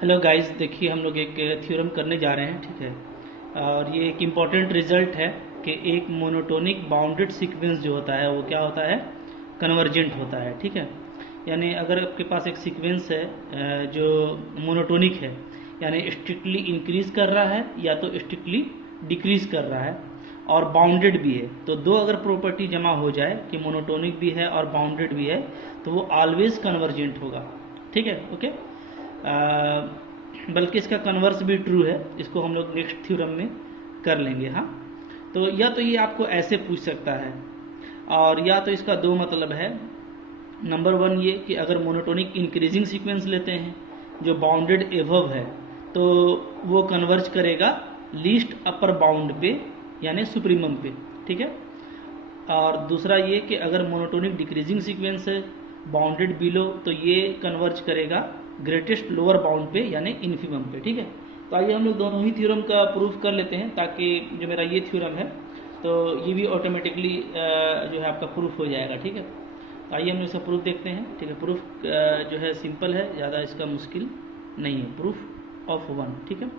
Hello guys, देखिए हम लोग एक थ्योरम करने जा रहे हैं, ठीक है। और ये एक इम्पॉर्टेंट रिजल्ट है कि एक मोनोटोनिक बाउंडेड सीक्वेंस जो होता है वो क्या होता है, कन्वर्जेंट होता है, ठीक है। यानी अगर आपके पास एक सीक्वेंस है जो मोनोटोनिक है, यानी स्ट्रिक्टली इंक्रीज कर रहा है या तो स्ट्रिक्टली डिक्रीज कर रहा है और बाउंडेड भी है, तो दो अगर प्रॉपर्टी जमा हो जाए कि मोनोटोनिक भी है और बाउंडेड भी है तो वो ऑलवेज कन्वर्जेंट होगा, ठीक है। ओके, बल्कि इसका कन्वर्स भी ट्रू है, इसको हम लोग नेक्स्ट थ्योरम में कर लेंगे। हाँ, तो या तो ये आपको ऐसे पूछ सकता है, और या तो इसका दो मतलब है। नंबर वन ये कि अगर मोनोटोनिक इंक्रीजिंग सीक्वेंस लेते हैं जो बाउंडेड एवव है, तो वो कन्वर्ज करेगा लीस्ट अपर बाउंड पे यानी सुप्रीमम पे, ठीक है। और दूसरा ये कि अगर मोनोटोनिक डिक्रीजिंग सीक्वेंस है बाउंडेड बिलो, तो ये कन्वर्ज करेगा ग्रेटेस्ट लोअर बाउंड पे यानी इन्फिमम पे, ठीक है। तो आइए हम लोग दोनों ही थ्योरम का प्रूफ कर लेते हैं, ताकि जो मेरा ये थ्योरम है तो ये भी ऑटोमेटिकली जो है आपका प्रूफ हो जाएगा, ठीक है। तो आइए हम लोग इसका प्रूफ देखते हैं, ठीक है। प्रूफ जो है सिंपल है, ज़्यादा इसका मुश्किल नहीं है। प्रूफ ऑफ वन, ठीक है।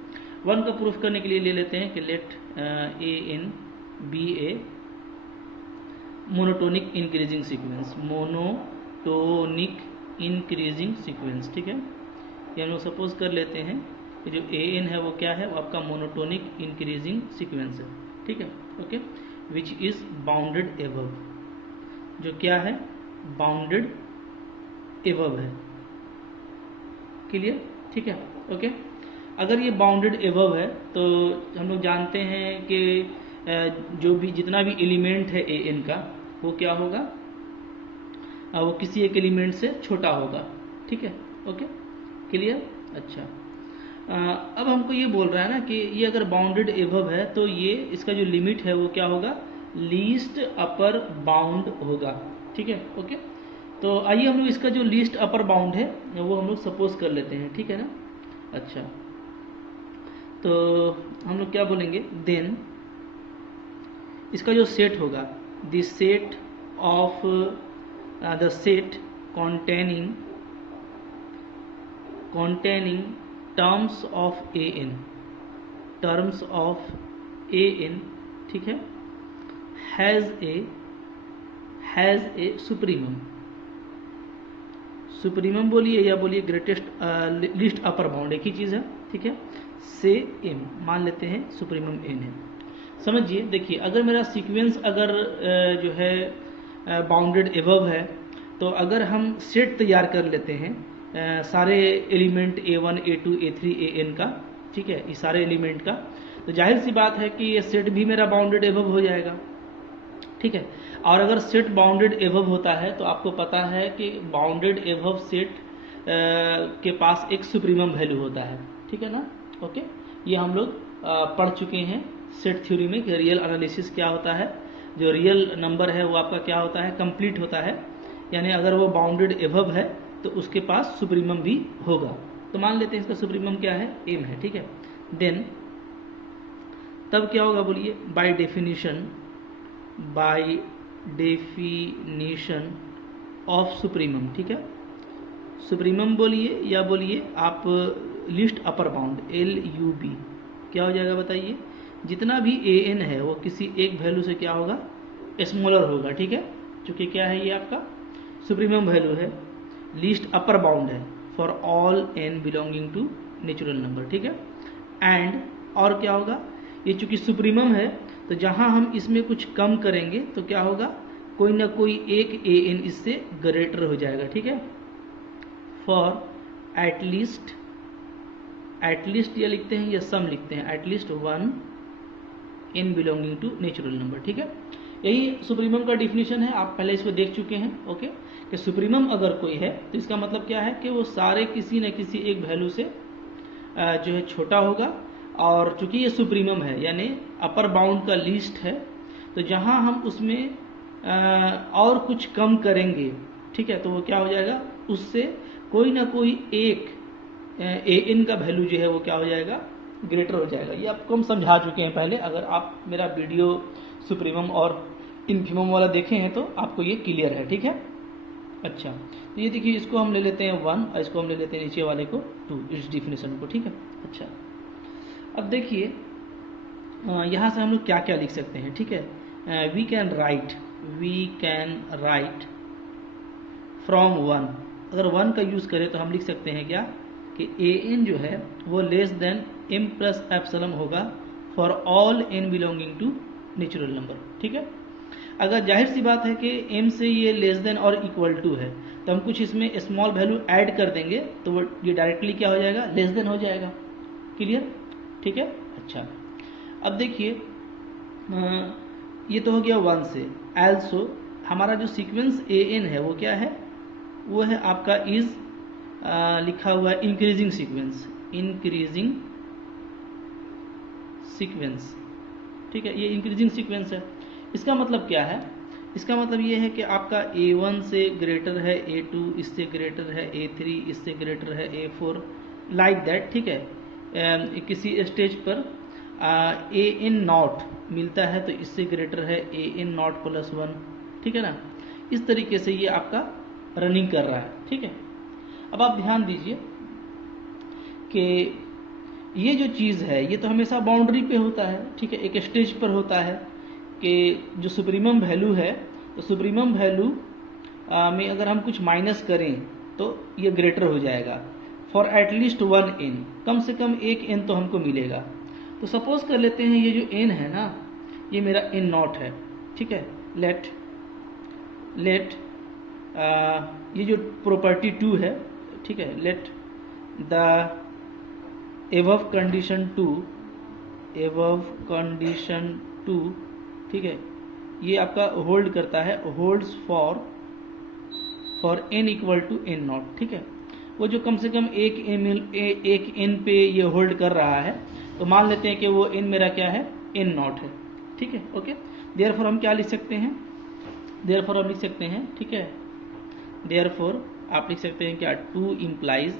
वन का प्रूफ करने के लिए ले लेते हैं कि let a n be a monotonic increasing sequence, monotonic increasing sequence, ठीक है। ये हम लोग सपोज कर लेते हैं कि जो ए एन है वो क्या है, वो आपका मोनोटोनिक इंक्रीजिंग सीक्वेंस है, ठीक है। Okay, which is bounded above, जो क्या है, बाउंडेड एबव है। क्लियर, ठीक है। ओके, अगर ये बाउंडेड एबव है तो हम लोग जानते हैं कि जो भी जितना भी एलिमेंट है ए एन का वो क्या होगा, वो किसी एक एलिमेंट से छोटा होगा, ठीक है। Okay, clear. अच्छा, अब हमको ये बोल रहा है ना कि ये अगर बाउंडेड एबव है तो ये इसका जो लिमिट है वो क्या होगा, लीस्ट अपर बाउंड होगा, ठीक है। ओके, तो आइए हम लोग इसका जो लीस्ट अपर बाउंड है वो हम लोग सपोज कर लेते हैं, ठीक है ना। अच्छा, तो हम लोग क्या बोलेंगे, देन इसका जो सेट होगा, the set of the set containing terms of an, ठीक है, हैज ए सुप्रीमम बोलिए या बोलिए ग्रेटेस्ट लिस्ट अपर बाउंड, एक ही चीज़ है, ठीक है। से एम मान लेते हैं सुप्रीमम एन है। समझिए, देखिए अगर मेरा सीक्वेंस अगर जो है बाउंडेड एबव है, तो अगर हम सेट तैयार कर लेते हैं सारे element A1 A2 A3 AN का, ठीक है, इस सारे एलिमेंट का, तो जाहिर सी बात है कि ये सेट भी मेरा बाउंडेड एबव हो जाएगा, ठीक है। और अगर सेट बाउंडेड एबव होता है तो आपको पता है कि बाउंडेड एबव सेट के पास एक सुप्रीमम वैल्यू होता है, ठीक है ना। ओके, ये हम लोग पढ़ चुके हैं सेट थ्योरी में कि रियल एनालिसिस क्या होता है, जो रियल नंबर है वो आपका क्या होता है, कंप्लीट होता है, यानी अगर वो बाउंडेड एबव है तो उसके पास सुप्रीमम भी होगा। तो मान लेते हैं इसका सुप्रीमम क्या है, एम है, ठीक है। देन तब क्या होगा बोलिए, बाय डेफिनेशन ऑफ सुप्रीमम, ठीक है। सुप्रीमम बोलिए या बोलिए आप लिस्ट अपर बाउंड LUB, क्या हो जाएगा बताइए, जितना भी AN है वो किसी एक वैल्यू से क्या होगा, स्मॉलर होगा, ठीक है। चूंकि क्या है, ये आपका सुप्रीमम वैल्यू है, लीस्ट अपर बाउंड है for all n belonging to natural number, ठीक है। एंड और क्या होगा, ये चूंकि सुप्रीमम है तो जहां हम इसमें कुछ कम करेंगे तो क्या होगा, कोई ना कोई एक AN इससे ग्रेटर हो जाएगा, ठीक है। फॉर एटलीस्ट या लिखते हैं या सम लिखते हैं, at least 1 n belonging to natural number, ठीक है। यही सुप्रीमम का डिफिनीशन है, आप पहले इसको देख चुके हैं। ओके, कि सुप्रीमम अगर कोई है तो इसका मतलब क्या है कि वो सारे किसी न किसी एक वैल्यू से जो है छोटा होगा, और चूंकि ये सुप्रीमम है यानी अपर बाउंड का लीस्ट है, तो जहां हम उसमें और कुछ कम करेंगे, ठीक है, तो वो क्या हो जाएगा, उससे कोई ना कोई एक AN का वैल्यू जो है वो क्या हो जाएगा, ग्रेटर हो जाएगा। ये आपको हम समझा चुके हैं पहले, अगर आप मेरा वीडियो सुप्रीमम और इन्फिमम वाला देखे हैं तो आपको ये क्लियर है, ठीक है। अच्छा, तो ये देखिए, इसको हम ले लेते हैं 1 और इसको हम ले लेते हैं नीचे वाले को 2, इस डिफिनेशन को, ठीक है। अच्छा, अब देखिए यहाँ से हम लोग क्या क्या लिख सकते हैं, ठीक है। वी कैन राइट फ्रॉम 1, अगर 1 का यूज़ करें तो हम लिख सकते हैं क्या कि ए एन जो है वो less than m plus epsilon होगा for all n belonging to natural number, ठीक है। अगर जाहिर सी बात है कि m से ये लेस देन और इक्वल टू है, तो हम कुछ इसमें स्मॉल वैल्यू ऐड कर देंगे तो वो ये डायरेक्टली क्या हो जाएगा, लेस देन हो जाएगा। क्लियर, ठीक है। अच्छा, अब देखिए ये तो हो गया 1 से। एल्सो हमारा जो सीक्वेंस ए एन है वो क्या है, वो है आपका इज लिखा हुआ है इंक्रीजिंग सीक्वेंस, ठीक है। ये इंक्रीजिंग सीक्वेंस है। इसका मतलब क्या है, इसका मतलब ये है कि आपका A1 से ग्रेटर है A2, इससे ग्रेटर है A3, इससे ग्रेटर है A4, लाइक दैट, ठीक है। किसी स्टेज पर AN0 मिलता है तो इससे ग्रेटर है AN0+1, ठीक है ना। इस तरीके से ये आपका रनिंग कर रहा है, ठीक है। अब आप ध्यान दीजिए कि ये जो चीज़ है ये तो हमेशा बाउंड्री पे होता है, ठीक है, एक स्टेज पर होता है कि जो सुप्रीमम वैल्यू है, तो सुप्रीमम वैल्यू में अगर हम कुछ माइनस करें तो ये ग्रेटर हो जाएगा फॉर एटलीस्ट 1 n, कम से कम एक n तो हमको मिलेगा। तो सपोज कर लेते हैं ये जो n है ना, ये मेरा n0 है, ठीक है। लेट ये जो प्रॉपर्टी 2 है, ठीक है, लेट द एबव कंडीशन 2, ठीक है, ये आपका होल्ड करता है, holds for n equal to n0, ठीक है। वो जो कम से कम एक n पे ये होल्ड कर रहा है, तो मान लेते हैं कि वो n मेरा क्या है, n0 है, ठीक है। ओके, देयरफॉर हम क्या लिख सकते हैं, देयरफॉर हम लिख सकते हैं, ठीक है, देयरफॉर आप लिख सकते हैं क्या, 2 इम्प्लाइज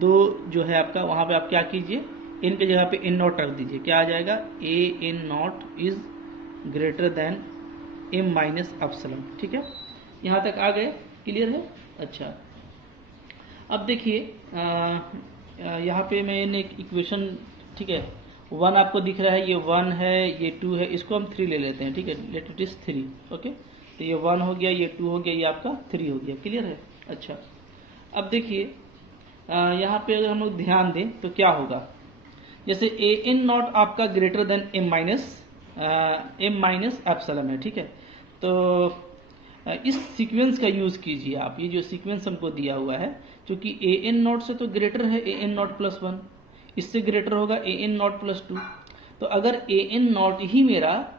2 जो है आपका, वहाँ पे आप क्या कीजिए, n के जगह पे n0 रख दीजिए, क्या आ जाएगा, AN0 is greater than m minus epsilon, ठीक है। यहाँ तक आ गए, क्लियर है। अच्छा, अब देखिए यहाँ पे मैंने एक इक्वेशन, ठीक है, 1 आपको दिख रहा है, ये 1 है, ये 2 है, इसको हम 3 ले लेते हैं, ठीक है, लेट इट इज 3, ओके। तो ये 1 हो गया, ये 2 हो गया, ये आपका 3 हो गया, क्लियर है। अच्छा, अब देखिए यहाँ पे अगर हम लोग ध्यान दें तो क्या होगा, जैसे AN0 आपका greater than m minus epsilon है, ठीक है। तो इस सीक्वेंस का यूज़ कीजिए आप, ये जो सीक्वेंस हमको दिया हुआ है, क्योंकि AN0 से तो ग्रेटर है AN0+1, इससे ग्रेटर होगा AN0+2। तो अगर AN0 ही मेरा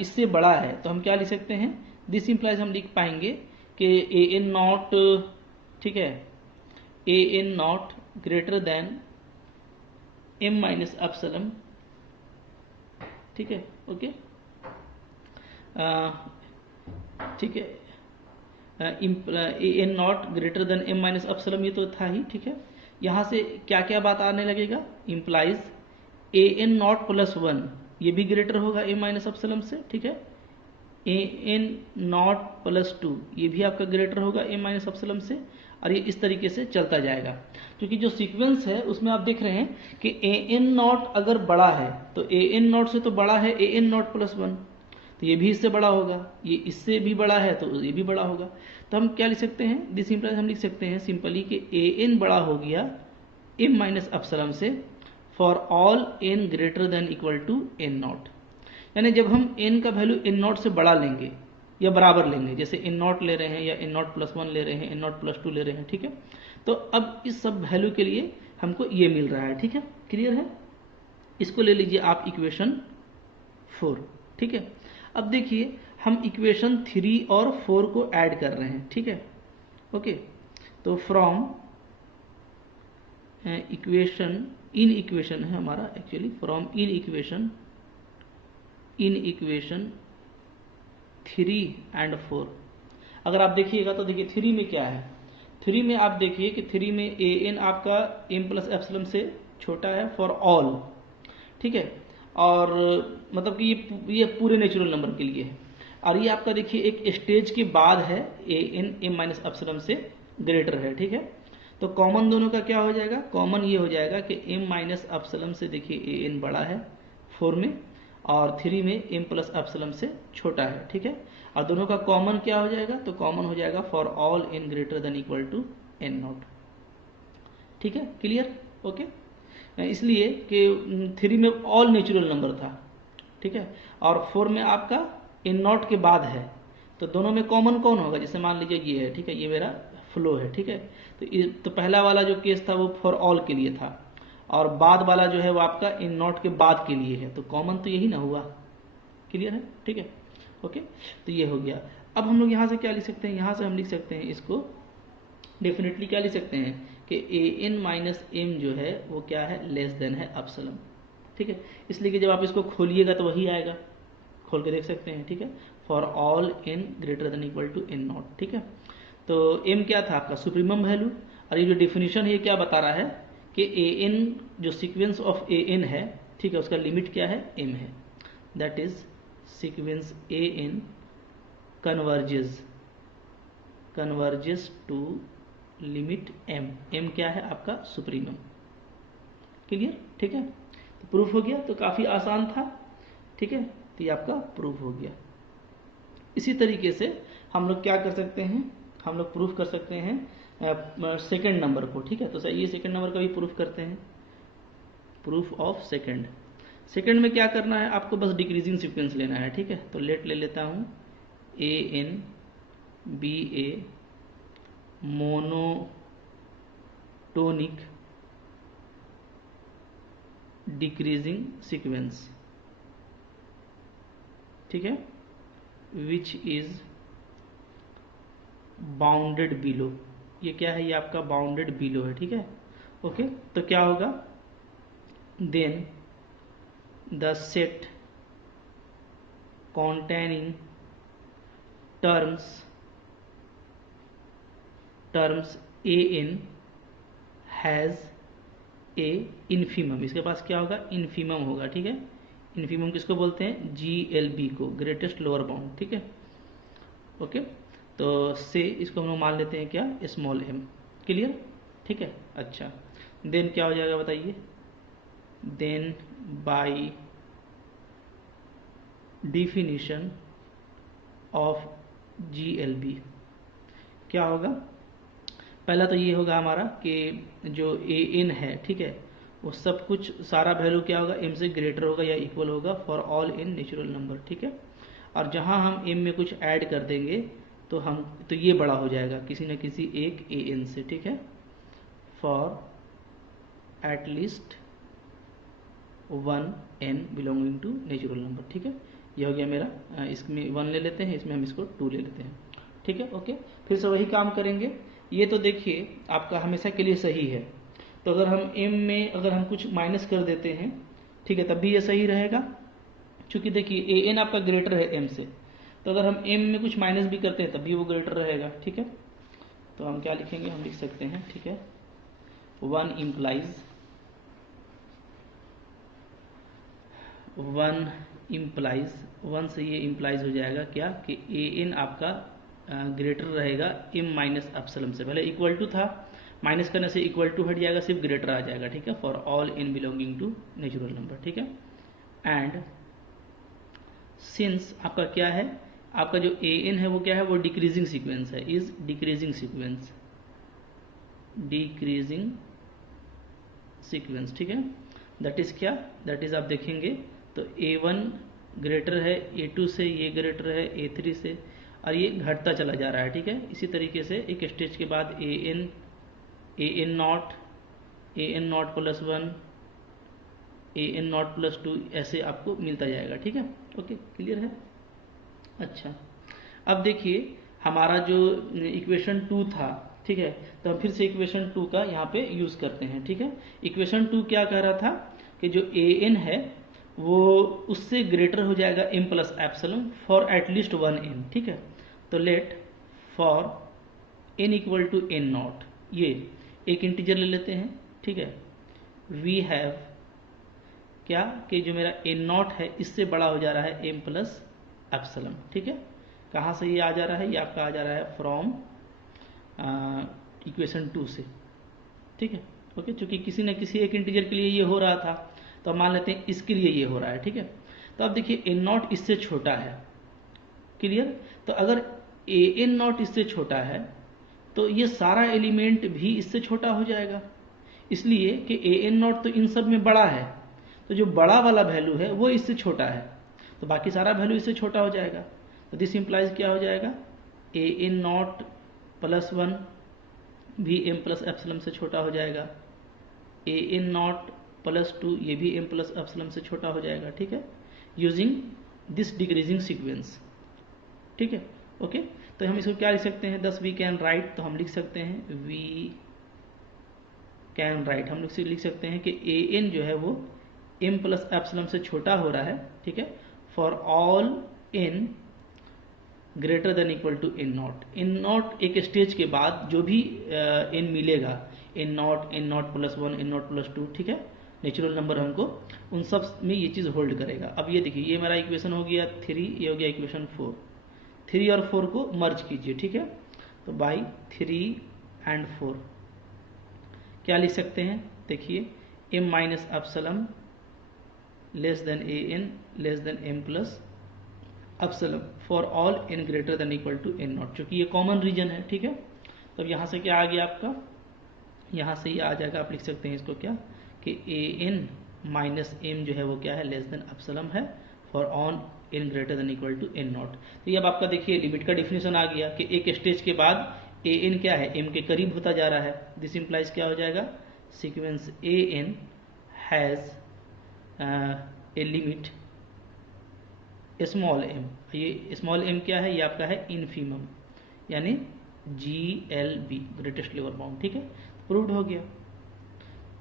इससे बड़ा है तो हम क्या लिख सकते हैं, दिस इम्प्लाइज हम लिख पाएंगे कि AN0, ठीक है, AN0 greater than m minus epsilon, ठीक है। ओके, ठीक है, AN0 greater than m minus epsilon, ये तो था ही, ठीक है। यहाँ से क्या क्या बात आने लगेगा, इम्प्लाइज AN0+1 ये भी ग्रेटर होगा m माइनस एप्सिलॉन से, ठीक है। AN0+2 ये भी आपका ग्रेटर होगा m माइनस एप्सिलॉन से, और ये इस तरीके से चलता जाएगा। क्योंकि जो सीक्वेंस है उसमें आप देख रहे हैं कि AN0 अगर बड़ा है तो AN0 से तो बड़ा है AN0+1, तो ये भी इससे बड़ा होगा, ये इससे भी बड़ा है तो ये भी बड़ा होगा। तो हम क्या लिख सकते हैं, दिस इम्प्लाइज हम लिख सकते हैं सिंपली कि AN बड़ा हो गया m माइनस एप्सिलॉन से for all n greater than equal to n0। यानी जब हम n का वैल्यू n0 से बड़ा लेंगे या बराबर लेंगे, जैसे n0 ले रहे हैं या n0+1 ले रहे हैं, n0+2 ले रहे हैं, ठीक है, तो अब इस सब वैल्यू के लिए हमको ये मिल रहा है, ठीक है, क्लियर है। इसको ले लीजिए आप इक्वेशन 4, ठीक है। अब देखिए हम इक्वेशन 3 और 4 को ऐड कर रहे हैं, ठीक है। ओके, तो फ्रॉम इक्वेशन है हमारा actually, from in equation 3 and 4 अगर आप देखिएगा तो देखिए 3 में क्या है, 3 में आप देखिए कि 3 में AN आपका m प्लस एप्सिलॉन से छोटा है फॉर ऑल, ठीक है, और मतलब कि ये पूरे नेचुरल नंबर के लिए है। और ये आपका देखिए एक स्टेज के बाद है, A N M minus epsilon से ग्रेटर है, ठीक है। तो कॉमन दोनों का क्या हो जाएगा, कॉमन ये हो जाएगा कि एम माइनस एप्सिलॉन से देखिए ए एन बड़ा है 4 में, और 3 में एम प्लस एप्सिलॉन से छोटा है, ठीक है। और दोनों का कॉमन क्या हो जाएगा, तो कॉमन हो जाएगा for all n greater than equal to n naught, ठीक है, क्लियर, ओके। इसलिए कि 3 में ऑल नेचुरल नंबर था, ठीक है, और 4 में आपका एन नॉट के बाद है, तो दोनों में कॉमन कौन होगा, जैसे मान लीजिए ये है, ठीक है, ये मेरा फ्लो है, ठीक है। तो पहला वाला जो केस था वो फॉर ऑल के लिए था, और बाद वाला जो है वो आपका एन नॉट के बाद के लिए है, तो कॉमन तो यही ना हुआ, क्लियर है, ठीक है, ओके। तो ये हो गया। अब हम लोग यहाँ से क्या लिख सकते हैं, यहाँ से हम लिख सकते हैं इसको डेफिनेटली क्या लिख सकते हैं कि ए एन माइनस एम जो है वो क्या है, लेस देन है एप्सिलॉन, ठीक है। इसलिए कि जब आप इसको खोलिएगा तो वही आएगा, खोल के देख सकते हैं, ठीक है, for all n greater than equal to n naught, ठीक है। तो एम क्या था आपका सुप्रीमम वैल्यू, और ये जो डिफिनीशन है ये क्या बता रहा है कि ए एन जो सीक्वेंस ऑफ ए एन है, ठीक है, उसका लिमिट क्या है, एम है, that is sequence a n converges to limit m, m क्या है आपका सुप्रीमम, क्लियर, ठीक है। तो प्रूफ हो गया, तो काफ़ी आसान था, ठीक है, तो ये आपका प्रूफ हो गया। इसी तरीके से हम लोग क्या कर सकते हैं, हम लोग प्रूफ कर सकते हैं सेकंड नंबर को, ठीक है। तो ये सेकंड नंबर का भी प्रूफ करते हैं, प्रूफ ऑफ सेकंड में क्या करना है, आपको बस डिक्रीजिंग सीक्वेंस लेना है, ठीक है। तो लेट ले लेता हूँ A N B a monotonic decreasing sequence, ठीक है, विच इज बाउंडेड बिलो, ये क्या है, ये आपका बाउंडेड बिलो है, ठीक है, ओके। तो क्या होगा, then the set containing terms an has a infimum, इसके पास क्या होगा, इन्फीमम होगा, ठीक है। इन्फीमम किसको बोलते हैं, GLB को, ग्रेटेस्ट लोअर बाउंड, ठीक है, ओके। तो से इसको हम लोग मान लेते हैं क्या, स्मॉल m, क्लियर, ठीक है। अच्छा, देन क्या हो जाएगा बताइए, then by definition of GLB क्या होगा, पहला तो ये होगा हमारा कि जो an है, ठीक है, वो सब कुछ सारा वैल्यू क्या होगा, m से ग्रेटर होगा या इक्वल होगा for all in natural number, ठीक है। और जहाँ हम m में कुछ ऐड कर देंगे तो ये बड़ा हो जाएगा किसी न किसी एक an से, ठीक है, for at least 1n belonging to natural number, ठीक है। ये हो गया मेरा, इसमें 1 ले लेते हैं, इसमें हम इसको 2 ले लेते हैं, ठीक है, ओके। फिर से वही काम करेंगे, ये तो देखिए आपका हमेशा के लिए सही है, तो अगर हम m में अगर हम कुछ माइनस कर देते हैं, ठीक है, तब भी ये सही रहेगा, क्योंकि देखिए an आपका ग्रेटर है m से, तो अगर हम m में कुछ माइनस भी करते हैं तब भी वो ग्रेटर रहेगा, ठीक है। तो हम क्या लिखेंगे, हम लिख सकते हैं, ठीक है, 1 इम्प्लाइज 1 से ये इम्प्लाइज हो जाएगा क्या कि an आपका ग्रेटर रहेगा m माइनस एप्सिलॉन से, पहले इक्वल टू था, माइनस करने से इक्वल टू हट जाएगा, सिर्फ ग्रेटर आ जाएगा, ठीक है, for all n belonging to natural number, ठीक है। एंड सिंस आपका क्या है, आपका जो an है वो क्या है, वो डिक्रीजिंग सीक्वेंस है, इज डिक्रीजिंग सीक्वेंस, ठीक है। दैट इज क्या, दैट इज आप देखेंगे तो a1 ग्रेटर है a2 से, ये ग्रेटर है a3 से, और ये घटता चला जा रहा है, ठीक है। इसी तरीके से एक स्टेज के बाद an not plus 1 an not plus 2 ऐसे आपको मिलता जाएगा, ठीक है, ओके, क्लियर है। अच्छा, अब देखिए हमारा जो इक्वेशन 2 था, ठीक है, तो हम फिर से इक्वेशन 2 का यहाँ पे यूज करते हैं, ठीक है। इक्वेशन 2 क्या कह रहा था कि जो an है वो उससे ग्रेटर हो जाएगा m plus epsilon for at least 1n, ठीक है। तो let for n equal to n naught, ये एक इंटीजर ले लेते हैं, ठीक है, वी हैव क्या कि जो मेरा n नॉट है इससे बड़ा हो जा रहा है m प्लस एप्सिलॉन, ठीक है। कहाँ से ये आ जा रहा है? ये आपका आ जा रहा है फ्रॉम इक्वेशन 2 से, ठीक है। ओके, चूंकि किसी न किसी एक इंटीजर के लिए ये हो रहा था, तो मान लेते हैं इसके लिए ये हो रहा है, ठीक है। तो अब देखिए एन नॉट इससे छोटा है, क्लियर। तो अगर ए एन नॉट इससे छोटा है तो ये सारा एलिमेंट भी इससे छोटा हो जाएगा, इसलिए कि ए एन नॉट तो इन सब में बड़ा है, तो जो बड़ा वाला वैल्यू है वो इससे छोटा है, तो बाकी सारा वैल्यू इससे छोटा हो जाएगा। तो दिस इंप्लाइज क्या हो जाएगा? ए एन नॉट प्लस 1 भी एम प्लस एप्सिलम से छोटा हो जाएगा, ए एन नॉट प्लस 2 ये भी एम प्लस एप्सिलम से छोटा हो जाएगा, ठीक है, यूजिंग दिस डिक्रीजिंग सीक्वेंस, ठीक है। ओके, तो हम इसको क्या लिख सकते हैं? दस वी कैन राइट, तो हम लिख सकते हैं वी कैन राइट, हम लोग लिख सकते हैं कि ए एन जो है वो एम प्लस एप्सिलम से छोटा हो रहा है, ठीक है, for all n greater than equal to n naught. N naught एक स्टेज के बाद जो भी एन मिलेगा, n naught plus 1, n naught plus 2, ठीक है, नेचुरल नंबर हमको उन सब में ये चीज़ होल्ड करेगा। अब ये देखिए, ये मेरा इक्वेशन हो गया 3, ये हो गया इक्वेशन 4। 3 और 4 को मर्ज कीजिए, ठीक है, तो बाई 3 एंड 4 क्या लिख सकते हैं? देखिए m minus epsilon less than a n less than m plus epsilon for all n greater than equal to n naught, चूंकि ये कॉमन रीजन है, ठीक है। तो अब यहाँ से क्या आ गया आपका? यहाँ से ये आ जाएगा, आप लिख सकते हैं इसको क्या कि ए एन माइनस एम जो है वो क्या है? लेस देन एप्सिलम है for on n greater than equal to n naught. तो ये अब आपका देखिए लिमिट का डिफिनेशन आ गया कि एक स्टेज के बाद ए एन क्या है? एम के करीब होता जा रहा है। दिस इंप्लाइज क्या हो जाएगा? Sequence a n has a limit small m. ये स्मॉल एम क्या है? ये आपका है इनफीमम, यानी GLB, ग्रेटेस्ट लोअर बाउंड, ठीक है, प्रूव्ड हो गया।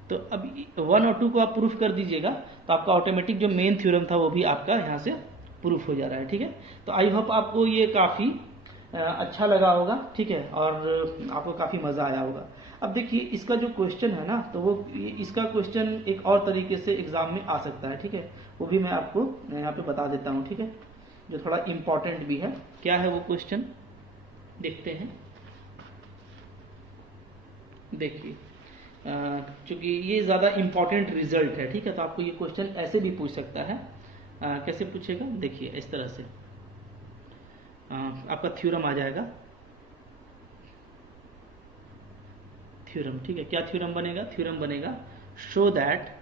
तो अब 1 और 2 को आप प्रूफ कर दीजिएगा, तो आपका ऑटोमेटिक जो मेन थ्योरम था वो भी आपका यहाँ से प्रूफ हो जा रहा है, ठीक है। तो आई होप आपको ये काफ़ी अच्छा लगा होगा, ठीक है, और आपको काफ़ी मज़ा आया होगा। अब देखिए इसका जो क्वेश्चन है ना, तो वो इसका क्वेश्चन एक और तरीके से एग्जाम में आ सकता है, ठीक है, वो भी मैं आपको यहाँ पे बता देता हूँ, ठीक है, जो थोड़ा इम्पॉर्टेंट भी है। क्या है वो क्वेश्चन, देखते हैं। देखिए चूंकि ये ज़्यादा इम्पॉर्टेंट रिजल्ट है, ठीक है, तो आपको ये क्वेश्चन ऐसे भी पूछ सकता है। कैसे पूछेगा? देखिए इस तरह से आपका थ्योरम आ जाएगा, थ्योरम, ठीक है। क्या थ्योरम बनेगा? थ्योरम बनेगा show that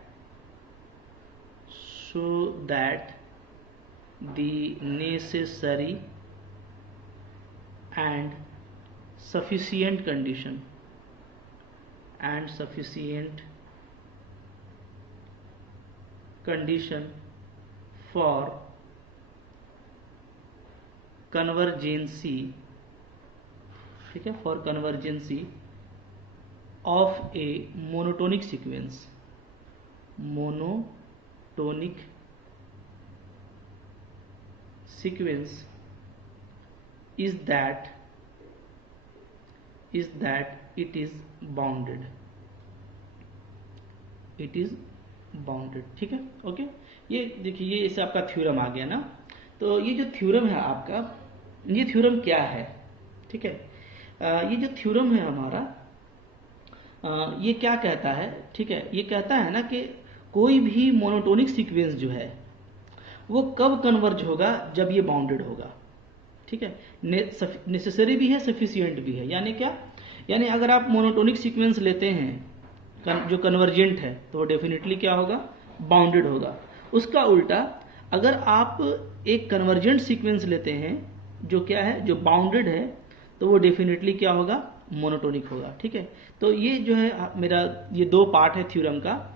the necessary and sufficient condition for convergency, ठीक है, for convergency of a monotonic sequence is that it is bounded, ठीक है। ओके, ये देखिए ये इसे आपका थ्योरम आ गया ना। तो ये जो थ्योरम है आपका, ये थ्योरम क्या है, ठीक है, ये जो थ्योरम है हमारा, ये क्या कहता है, ठीक है, ये कहता है ना कि कोई भी मोनोटोनिक सीक्वेंस जो है वो कब कन्वर्ज होगा? जब ये बाउंडेड होगा, ठीक है। नेसेसरी भी है, सफिशिएंट भी है, यानी क्या? यानी अगर आप मोनोटोनिक सीक्वेंस लेते हैं जो कन्वर्जेंट है, तो वो डेफिनेटली क्या होगा? बाउंडेड होगा। उसका उल्टा अगर आप एक कन्वर्जेंट सीक्वेंस लेते हैं जो क्या है? जो बाउंडेड है, तो वो डेफिनेटली क्या होगा? मोनोटोनिक होगा, ठीक है। तो ये जो है मेरा ये 2 पार्ट है थ्योरम का,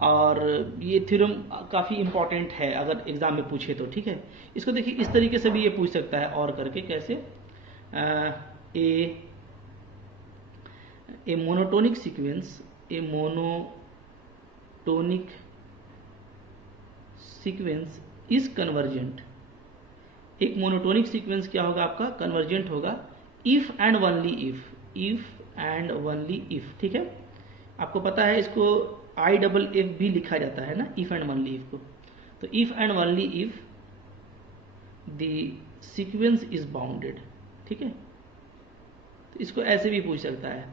और ये थ्योरम काफ़ी इंपॉर्टेंट है अगर एग्जाम में पूछे तो, ठीक है। इसको देखिए इस तरीके से भी ये पूछ सकता है और करके, कैसे? ए मोनोटोनिक सीक्वेंस इज कन्वर्जेंट। एक मोनोटोनिक सीक्वेंस क्या होगा आपका? कन्वर्जेंट होगा इफ एंड ओनली इफ, ठीक है। आपको पता है इसको IFF भी लिखा जाता है ना, इफ एंड ओनली इफ को। तो if and only if the sequence is bounded, ठीक है। तो इसको ऐसे भी पूछ सकता है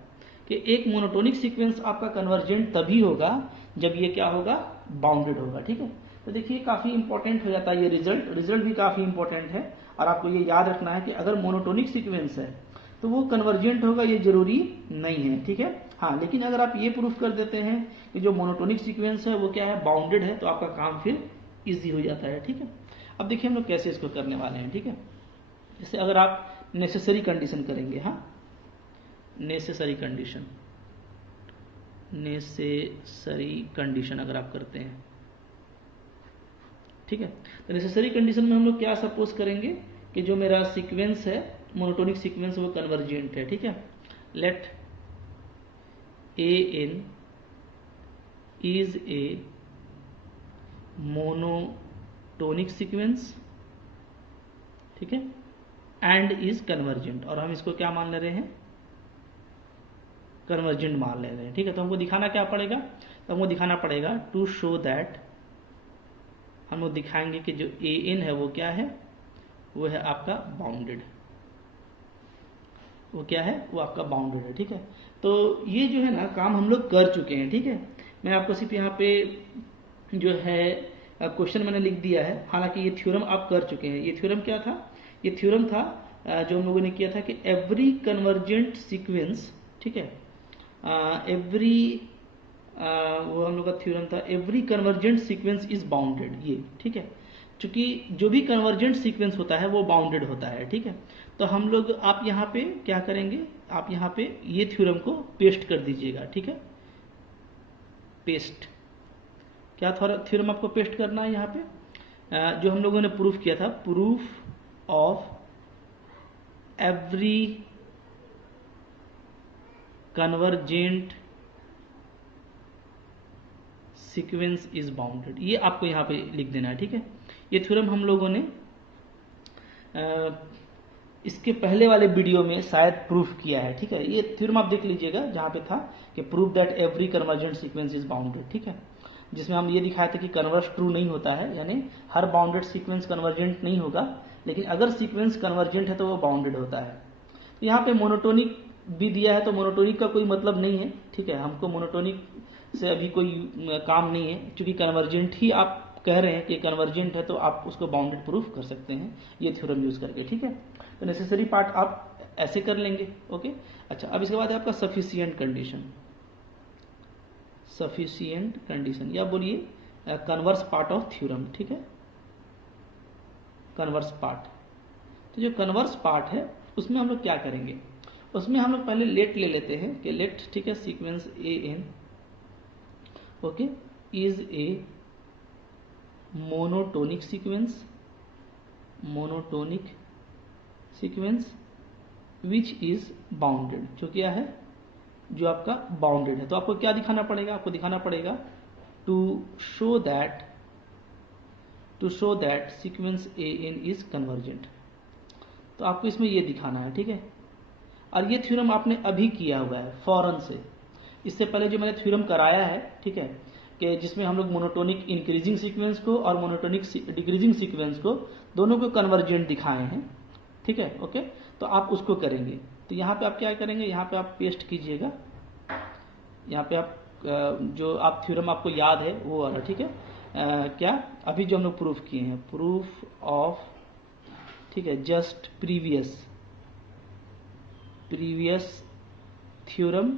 कि एक मोनोटोनिक सीक्वेंस आपका कन्वर्जेंट तभी होगा जब ये क्या होगा, बाउंडेड होगा, ठीक है। तो देखिए काफी इंपॉर्टेंट हो जाता है ये रिजल्ट भी काफी इंपॉर्टेंट है। और आपको ये याद रखना है कि अगर मोनोटोनिक सीक्वेंस है तो वो कन्वर्जेंट होगा, ये जरूरी नहीं है, ठीक है। हाँ, लेकिन अगर आप ये प्रूफ कर देते हैं कि जो मोनोटोनिक सीक्वेंस है वो क्या है, बाउंडेड है, तो आपका काम फिर इजी हो जाता है, ठीक है। अब देखिए हम लोग कैसे इसको करने वाले हैं, ठीक है। जैसे अगर आप नेसेसरी कंडीशन करेंगे, हाँ, नेसेसरी कंडीशन अगर आप करते हैं, ठीक है। तो नेसेसरी कंडीशन में हम लोग क्या सपोज करेंगे कि जो मेरा सीक्वेंस है, मोनोटोनिक सीक्वेंस, वो कन्वर्जेंट है, ठीक है। Let a n is a monotonic sequence, ठीक है, एंड इज कन्वर्जेंट। और हम इसको क्या मान ले रहे हैं, कन्वर्जेंट मान ले रहे हैं, ठीक है। तो हमको दिखाना क्या पड़ेगा, तो हमको दिखाना पड़ेगा टू शो दैट, हम लोग दिखाएंगे कि जो ए एन है वो क्या है, वो है आपका बाउंडेड, वो क्या है, वो आपका बाउंडेड है, ठीक है। तो ये जो है ना काम हम लोग कर चुके हैं, ठीक है। मैं आपको सिर्फ यहाँ पे जो है क्वेश्चन मैंने लिख दिया है, हालांकि ये थ्योरम आप कर चुके हैं। ये थ्योरम क्या था, ये थ्योरम था जो हम लोगों ने किया था कि एवरी कन्वर्जेंट सीक्वेंस, ठीक है, वो हम लोग का थ्योरम था, every convergent sequence is bounded, ये, ठीक है। चूंकि जो भी कन्वर्जेंट सीक्वेंस होता है वो बाउंडेड होता है, ठीक है। तो हम लोग, आप यहाँ पे क्या करेंगे, आप यहाँ पे ये थ्योरम को पेस्ट कर दीजिएगा, ठीक है। पेस्ट, क्या थ्योरम आपको पेस्ट करना है यहाँ पे, जो हम लोगों ने प्रूफ किया था, proof of every convergent sequence is bounded, ये आपको यहाँ पे लिख देना है, ठीक है। ये थ्योरम हम लोगों ने इसके पहले वाले वीडियो में शायद प्रूफ किया है, ठीक है। ये थ्योरम आप देख लीजिएगा जहाँ पे था कि proof that every convergent sequence is bounded, ठीक है, जिसमें हम ये दिखाए थे कि कन्वर्स ट्रू नहीं होता है, यानी हर बाउंडेड सीक्वेंस कन्वर्जेंट नहीं होगा, लेकिन अगर सीक्वेंस कन्वर्जेंट है तो वो बाउंडेड होता है। तो यहाँ पे मोनोटोनिक भी दिया है, तो मोनोटोनिक का कोई मतलब नहीं है, ठीक है। हमको मोनोटोनिक से अभी कोई काम नहीं है, क्योंकि कन्वर्जेंट ही आप कह रहे हैं कि कन्वर्जेंट है, तो आप उसको बाउंडेड प्रूफ कर सकते हैं ये थ्योरम यूज करके, ठीक है। तो नेसेसरी पार्ट आप ऐसे कर लेंगे, ओके। अच्छा, अब इसके बाद है आपका सफिशिएंट कंडीशन, या बोलिए कन्वर्स पार्ट ऑफ थ्योरम, ठीक है, कन्वर्स पार्ट। तो जो कन्वर्स पार्ट है उसमें हम लोग क्या करेंगे, उसमें हम लोग पहले लेट ले लेते हैं कि लेट, ठीक है, sequence a n, okay, is a monotonic sequence which is bounded, जो क्या है, जो आपका बाउंडेड है। तो आपको क्या दिखाना पड़ेगा, आपको दिखाना पड़ेगा to show that sequence a n is convergent. तो आपको इसमें ये दिखाना है, ठीक है। और ये थ्योरम आपने अभी किया हुआ है फौरन से, इससे पहले जो मैंने थ्योरम कराया है, ठीक है, कि जिसमें हम लोग मोनोटोनिक इंक्रीजिंग सीक्वेंस को और मोनोटोनिक डिक्रीजिंग सीक्वेंस को दोनों को कन्वर्जेंट दिखाए हैं, ठीक है, ओके। तो आप उसको करेंगे। तो यहाँ पे आप क्या करेंगे, यहाँ पे आप पेस्ट कीजिएगा, यहाँ पे आप जो आप थ्योरम आपको याद है वो वाला, ठीक है, क्या अभी जो हम लोग प्रूफ किए हैं, प्रूफ ऑफ, ठीक है, जस्ट प्रीवियस थ्योरम।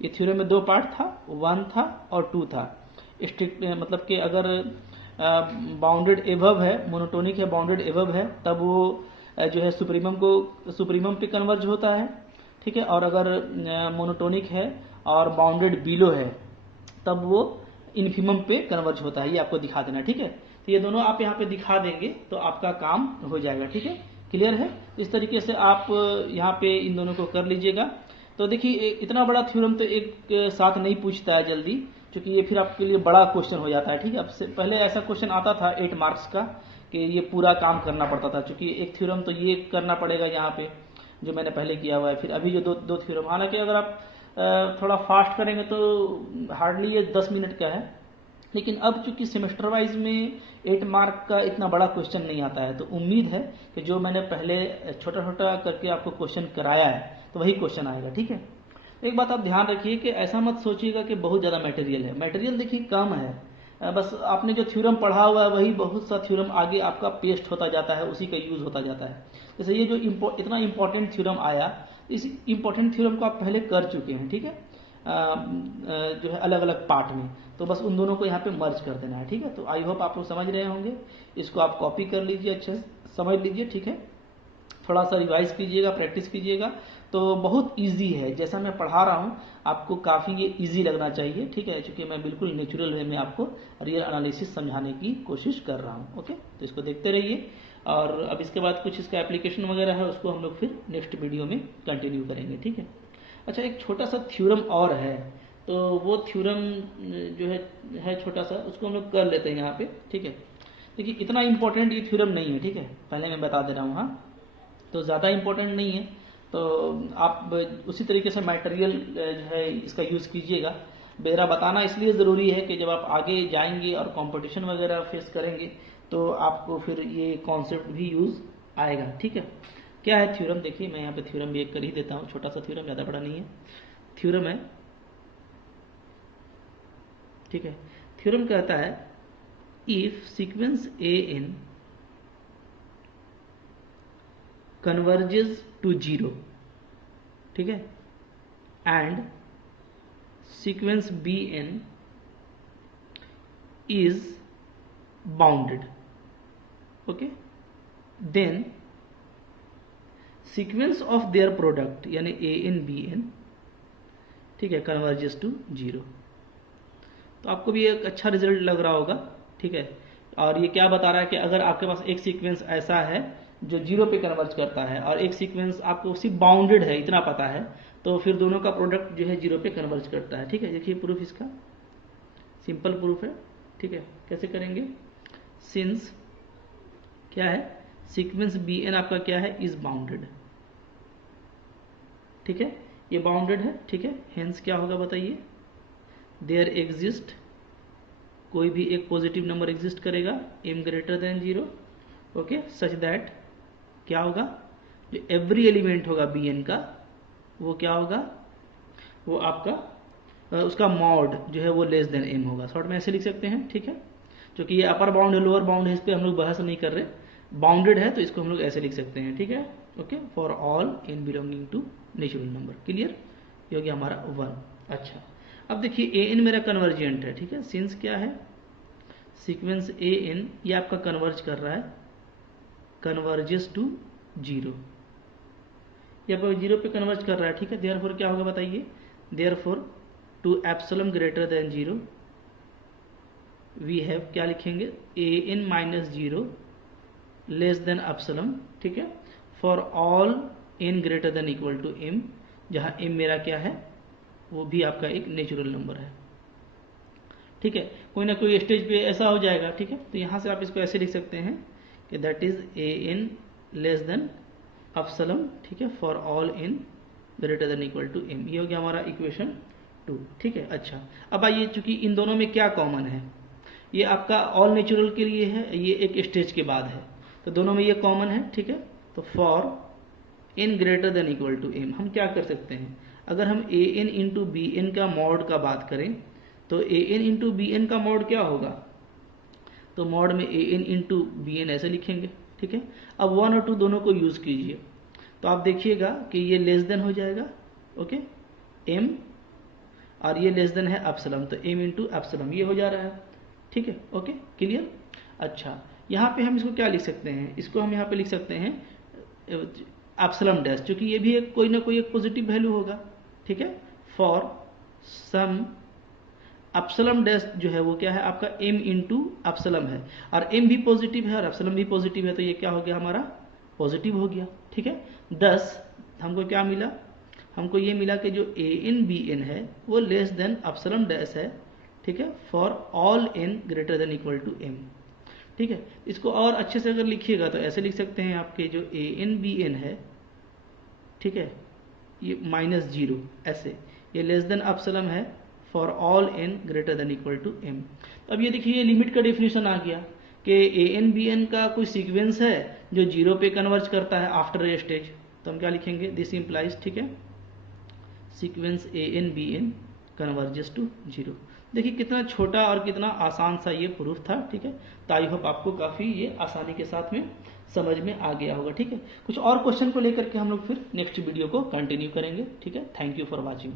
ये थ्योरम में दो पार्ट था, 1 था और 2 था। स्ट्रिक्ट मतलब कि अगर बाउंडेड एबव है, मोनोटोनिक है, बाउंडेड एबव है, तब वो जो है सुप्रीमम पे कन्वर्ज होता है, ठीक है। और अगर मोनोटोनिक है और बाउंडेड बिलो है, तब वो इन्फिमम पे कन्वर्ज होता है। ये आपको दिखा देना, ठीक है। तो ये दोनों आप यहाँ पे दिखा देंगे तो आपका काम हो जाएगा, ठीक है, क्लियर है। इस तरीके से आप यहाँ पे इन दोनों को कर लीजिएगा। तो देखिए इतना बड़ा थ्योरम तो एक साथ नहीं पूछता है जल्दी, क्योंकि ये फिर आपके लिए बड़ा क्वेश्चन हो जाता है, ठीक है। अब से पहले ऐसा क्वेश्चन आता था 8 मार्क्स का कि ये पूरा काम करना पड़ता था, क्योंकि एक थ्योरम तो ये करना पड़ेगा यहाँ पे जो मैंने पहले किया हुआ है, फिर अभी जो दो थ्योरम, हालांकि अगर आप थोड़ा फास्ट करेंगे तो हार्डली ये 10 मिनट का है, लेकिन अब चूंकि सेमेस्टर वाइज में 8 मार्क का इतना बड़ा क्वेश्चन नहीं आता है, तो उम्मीद है कि जो मैंने पहले छोटा छोटा करके आपको क्वेश्चन कराया है तो वही क्वेश्चन आएगा। ठीक है, एक बात आप ध्यान रखिए कि ऐसा मत सोचिएगा कि बहुत ज़्यादा मटेरियल है। मटेरियल देखिए कम है, बस आपने जो थ्योरम पढ़ा हुआ है वही बहुत सा थ्योरम आगे आपका पेस्ट होता जाता है, उसी का यूज होता जाता है। जैसे ये जो इतना इंपॉर्टेंट थ्योरम आया, इस इंपॉर्टेंट थ्योरम को आप पहले कर चुके हैं। ठीक है, जो है अलग अलग पार्ट में, तो बस उन दोनों को यहाँ पे मर्ज कर देना है। ठीक है, तो आई होप आप लोग समझ रहे होंगे। इसको आप कॉपी कर लीजिए, अच्छे से समझ लीजिए। ठीक है, थोड़ा सा रिवाइज कीजिएगा, प्रैक्टिस कीजिएगा, तो बहुत इजी है। जैसा मैं पढ़ा रहा हूँ आपको काफ़ी ये इजी लगना चाहिए। ठीक है, क्योंकि मैं बिल्कुल नेचुरल वे में आपको रियल एनालिसिस समझाने की कोशिश कर रहा हूँ। ओके, तो इसको देखते रहिए, और अब इसके बाद कुछ इसका एप्लीकेशन वगैरह है, उसको हम लोग फिर नेक्स्ट वीडियो में कंटिन्यू करेंगे। ठीक है, अच्छा एक छोटा सा थ्योरम और है, तो वो थ्योरम जो है छोटा सा, उसको हम लोग कर लेते हैं यहाँ पे। ठीक है, देखिए इतना इंपॉर्टेंट ये थ्योरम नहीं है। ठीक है, पहले मैं बता दे रहा हूँ, हाँ, तो ज़्यादा इंपॉर्टेंट नहीं है, तो आप उसी तरीके से मटेरियल जो है इसका यूज़ कीजिएगा। मेरा बताना इसलिए ज़रूरी है कि जब आप आगे जाएंगे और कंपटीशन वगैरह फेस करेंगे तो आपको फिर ये कॉन्सेप्ट भी यूज़ आएगा। ठीक है, क्या है थ्योरम, देखिए मैं यहाँ पे थ्योरम भी एक कर ही देता हूँ, छोटा सा थ्योरम, ज़्यादा बड़ा नहीं है। थ्योरम है, ठीक है, थ्योरम कहता है if sequence a n converges to 0, ठीक है, and sequence b n is bounded, okay, then sequence of their product यानी ए एन बी एन, ठीक है, कन्वर्जेस टू 0। तो आपको भी एक अच्छा रिजल्ट लग रहा होगा। ठीक है, और ये क्या बता रहा है कि अगर आपके पास एक सीक्वेंस ऐसा है जो 0 पे कन्वर्ज करता है और एक सीक्वेंस आपको सिर्फ बाउंडेड है, इतना पता है, तो फिर दोनों का प्रोडक्ट जो है 0 पे कन्वर्ज करता है। ठीक है, देखिए प्रूफ इसका सिंपल प्रूफ है। ठीक है, कैसे करेंगे, सिंस क्या है, सीक्वेंस बी एन आपका क्या है, इज बाउंडेड। ठीक है, ये बाउंडेड है। ठीक है, हेंस क्या होगा बताइए, देयर एग्जिस्ट, कोई भी एक पॉजिटिव नंबर एग्जिस्ट करेगा m greater than 0, okay, such that क्या होगा, जो एवरी एलिमेंट होगा बी एन का वो क्या होगा, वो आपका उसका मॉड जो है वो लेस देन m होगा। शॉर्ट में ऐसे लिख सकते हैं। ठीक है, क्योंकि ये अपर बाउंड है लोअर बाउंड है, इस पर हम लोग बहस नहीं कर रहे, बाउंडेड है तो इसको हम लोग ऐसे लिख सकते हैं। ठीक है, okay, for all n belonging to natural number. Clear, ये हो गया हमारा 1। अच्छा, अब देखिए ए एन मेरा कन्वर्जेंट है। ठीक है, सिंस क्या है, सीक्वेंस ए एन ये आपका कन्वर्ज कर रहा है, कन्वर्जेस टू 0, ये आपका 0 पे कन्वर्ज कर रहा है। ठीक है, देयरफॉर क्या होगा बताइए, therefore two epsilon greater than 0 we have, क्या लिखेंगे, a n minus 0 less than epsilon. ठीक है, for all n greater than equal to m, जहाँ m मेरा क्या है, वो भी आपका एक नेचुरल नंबर है। ठीक है, कोई ना कोई स्टेज पे ऐसा हो जाएगा। ठीक है, तो यहाँ से आप इसको ऐसे लिख सकते हैं कि that is a n less than epsilon, ठीक है, for all n greater than equal to m। ये हो गया हमारा इक्वेशन 2। ठीक है, अच्छा, अब आइए, चूंकि इन दोनों में क्या कॉमन है, ये आपका ऑल नेचुरल के लिए है, ये एक स्टेज के बाद है, तो दोनों में ये कॉमन है। ठीक है, तो for n greater than equal to m हम क्या कर सकते हैं, अगर हम a n into b n का मॉड का बात करें तो a n into b n का मॉड क्या होगा, तो मॉड में a n into b n ऐसे लिखेंगे। ठीक है, अब 1 और 2 दोनों को यूज कीजिए, तो आप देखिएगा कि ये लेस देन हो जाएगा, ओके, m, और ये लेस देन है एप्सिलॉन, तो m इंटू एप्सिलॉन ये हो जा रहा है। ठीक है, ओके, क्लियर। अच्छा, यहाँ पे हम इसको क्या लिख सकते हैं, इसको हम यहाँ पे लिख सकते हैं एप्सिलॉन डैश, क्योंकि ये भी एक कोई ना कोई एक पॉजिटिव वैल्यू होगा। ठीक है, फॉर सम एप्सिलॉन डैश जो है वो क्या है आपका m इंटू एप्सिलॉन है, और m भी पॉजिटिव है और एप्सिलॉन भी पॉजिटिव है, तो ये क्या हो गया हमारा, पॉजिटिव हो गया। ठीक है, 10 हमको क्या मिला, हमको ये मिला कि जो ए एन बी एन है वो लेस देन एप्सिलॉन डैश है। ठीक है, for all n greater than equal to m। ठीक है, इसको और अच्छे से अगर लिखिएगा तो ऐसे लिख सकते हैं, आपके जो ए एन बी एन है, ठीक है, ये -0 ऐसे, ये लेस देन एप्सिलॉन है for all n greater than equal to m। अब ये देखिए ये लिमिट का डेफिनेशन आ गया कि an bn का कोई सीक्वेंस है जो 0 पे कन्वर्ज करता है आफ्टर ए स्टेज, तो हम क्या लिखेंगे, दिस इंप्लाइज, ठीक है, sequence an bn converges to 0। देखिए कितना छोटा और कितना आसान सा ये प्रूफ था, ठीक है। तो आई होप आपको काफ़ी ये आसानी के साथ में समझ में आ गया होगा, ठीक है। कुछ और क्वेश्चन को लेकर के हम लोग फिर नेक्स्ट वीडियो को कंटिन्यू करेंगे, ठीक है। Thank you for watching.